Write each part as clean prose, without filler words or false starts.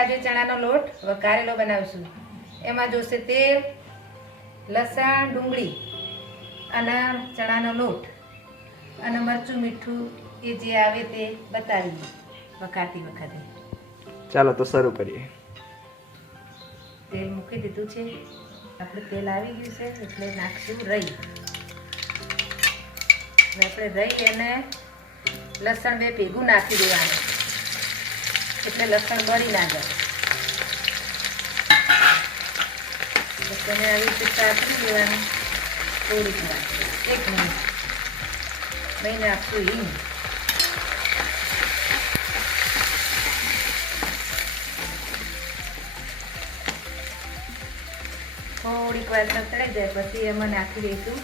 આજે ચણાનો લોટ વઘારેલો બનાવશું. એમાં જોશે તેલ, લસણ, ડુંગળી અને ચણાનો લોટ અને મરચું મીઠું એ જે આવે તે બતાવીએ વઘારતી વખતે. ચાલો તો શરૂ કરીએ. તેલ મૂકી દીધું છે. આપણે તેલ આવી ગયું છે એટલે નાખશું રઈ. આપણે રઈ અને લસણ બે ભેગું નાખી દેવાનું એટલે લસણ બળી ના જાય. તેને આવી રીતે સાતરી દેવાનું થોડીક વાર, 1 મિનિટ. નહીં નાખશું હિંગ. થોડીક વાર સતળાઈ જાય પછી એમાં નાખી દઈશું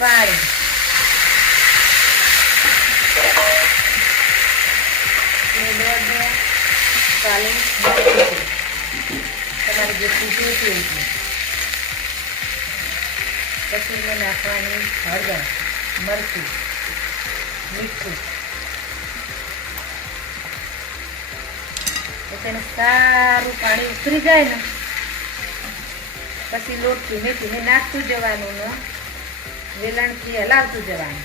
પાણી. તમારે જેટલી જોઈતી હોય પછી એમાં નાખવાની હળદર, મરચું, મીઠું. તેને સારું પાણી ઉતરી જાય ને પછી લોટ ધીમે ધીમે નાખતું જવાનું ને વેલણથી હલાવતું જવાનું.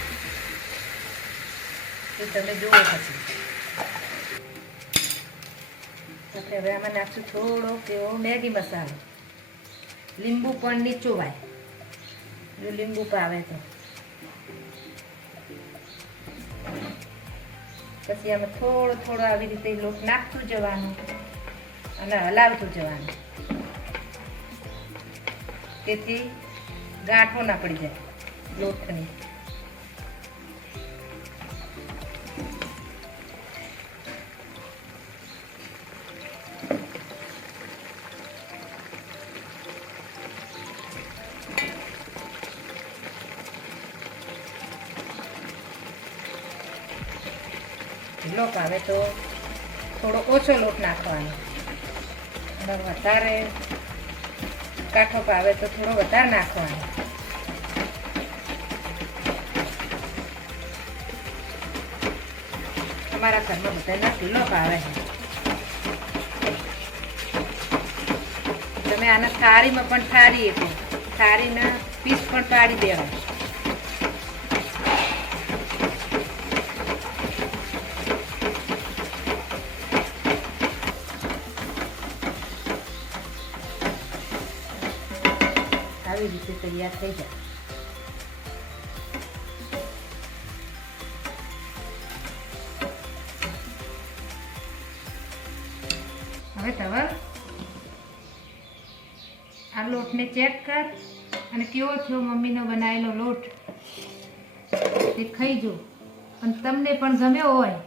તો તમે જુઓ પછી આપણે હવે આમાં નાખશું થોડો એવો મેગી મસાલો. લીંબુ પણ નીચોવાય જો લીંબુ પાવે તો. પછી આમાં થોડો થોડો આવી રીતે લોટ નાખતું જવાનું અને હલાવતું જવાનું તેથી ગાંઠો ના પડી જાય લોટની. લોટ આવે તો થોડો ઓછો લોટ નાખવાનો અને વધારે કાઠો પાવે તો થોડો વધારે નાખવાનો. અમારા ઘરમાં બધાના ઢીલો ભાવે છે. તમે આને થાળીમાં પણ ઠારી શકો. થાળીના પીસ પણ પાડી દેવા. આવી રીતે તૈયાર થઈ જાય. હવે ધવલ આ લોટને ચેક કર અને કેવો થયો મમ્મીનો બનાવેલો લોટ તે ખાઈ જો. અને તમને પણ ગમ્યો હોય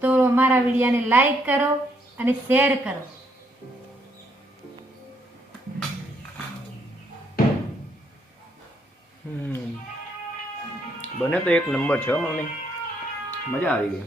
તો અમારા વિડીયોને લાઈક કરો અને શેર કરો. બને તો 1 નંબર છે મમ્મી, મજા આવી ગઈ.